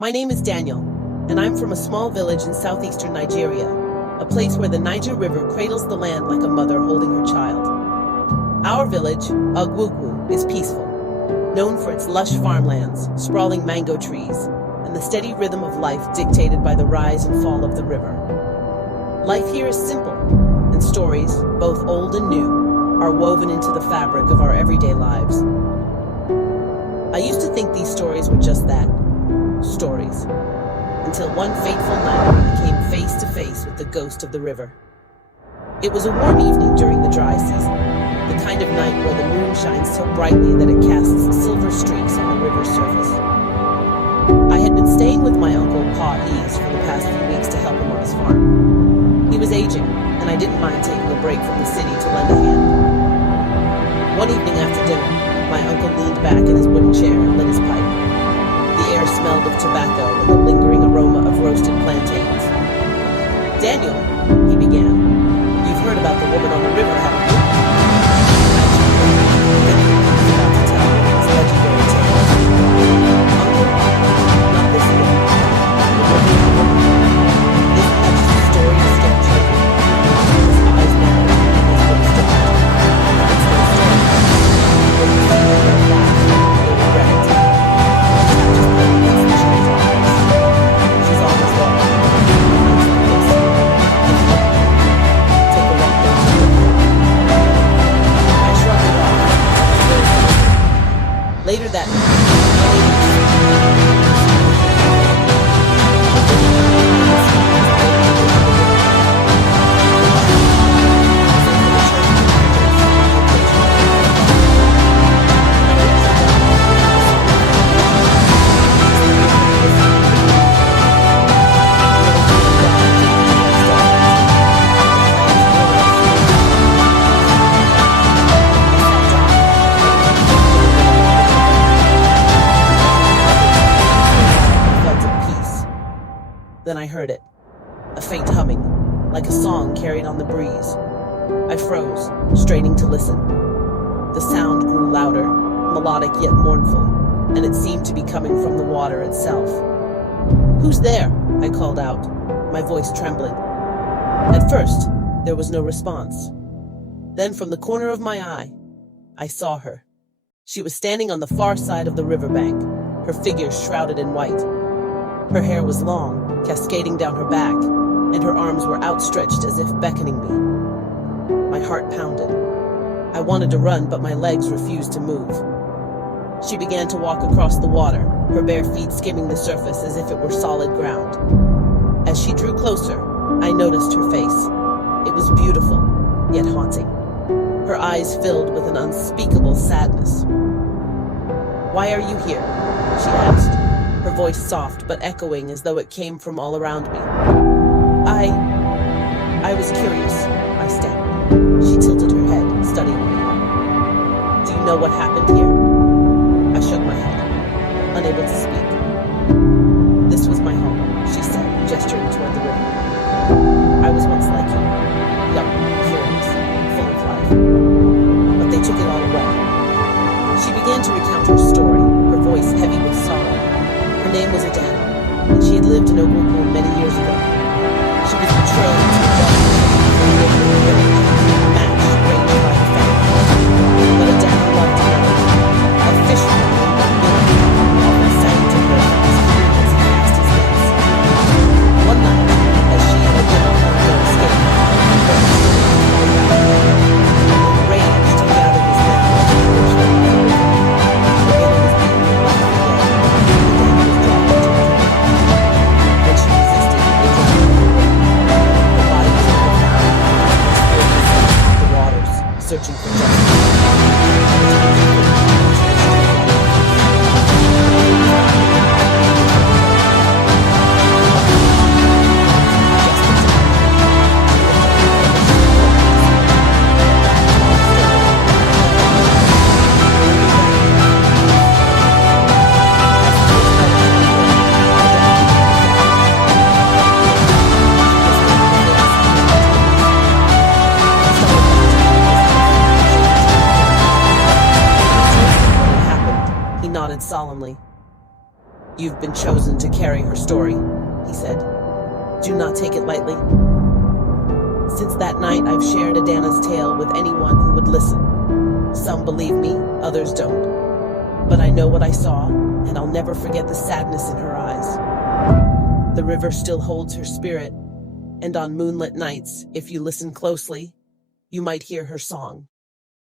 My name is Daniel, and I'm from a small village in southeastern Nigeria, a place where the Niger River cradles the land like a mother holding her child. Our village, Ogwugwu, is peaceful, known for its lush farmlands, sprawling mango trees, and the steady rhythm of life dictated by the rise and fall of the river. Life here is simple, and stories, both old and new, are woven into the fabric of our everyday lives. I used to think these stories were just that, stories, until one fateful night I came face to face with the ghost of the river. It was a warm evening during the dry season, the kind of night where the moon shines so brightly that it casts silver streaks on the river's surface. I had been staying with my uncle Pa Ease for the past few weeks to help him on his farm. He was aging, and I didn't mind taking a break from the city to lend a hand. One evening after dinner, my uncle leaned back in his wooden chair and lit his pipe. The air smelled of tobacco and the lingering aroma of roasted plantains. "Daniel," he began, "you've heard about the woman on the river, haven't you?" He was about to tell me his legendary tale. "Uncle, not this one. The woman on the river. Isn't that just a story to scare children?" His eyes narrowed and his voice dropped. "It's no story. When you see her laugh, you'll regret it. She's almost there. Take a walk down the river." I shrugged it off. Later that night, then I heard it, a faint humming, like a song carried on the breeze. I froze, straining to listen. The sound grew louder, melodic yet mournful, and it seemed to be coming from the water itself. "Who's there?" I called out, my voice trembling. At first, there was no response. Then from the corner of my eye, I saw her. She was standing on the far side of the riverbank, her figure shrouded in white. Her hair was long, cascading down her back, and her arms were outstretched as if beckoning me. My heart pounded. I wanted to run, but my legs refused to move. She began to walk across the water, her bare feet skimming the surface as if it were solid ground. As she drew closer, I noticed her face. It was beautiful, yet haunting. Her eyes filled with an unspeakable sadness. "Why are you here?" she asked, her voice soft but echoing as though it came from all around me. I was curious," I stammered. She tilted her head, studying me. "Do you know what happened here?" I shook my head, unable to speak. "This was my home," she said, gesturing toward the river. "I was once like you, young, curious, full of life. But they took it all away." She began to recount her story, her voice heavy with sorrow. Her name was Adana, and she had lived in Ogwugwu many years ago. She was betrothed to a wealthy chief who lived in the village, a match arranged by her family. But Adana loved another, a fisherman named Mbale, who often sang to her of his career as he cast his nets. One night, as she and Adana were to escape, Mbale stood in his high ground. Enraged, he gathered his men and pushed them out of the river. Mbale was beaten and left for dead. Adana was dropped into the river. When she resisted, they took her away. Her body was never found. You've been chosen to carry her story, he said. Do not take it lightly. Since that night, I've shared Adana's tale with anyone who would listen. Some believe me, others don't. But I know what I saw, and I'll never forget the sadness in her eyes. The river still holds her spirit, and on moonlit nights, if you listen closely, you might hear her song.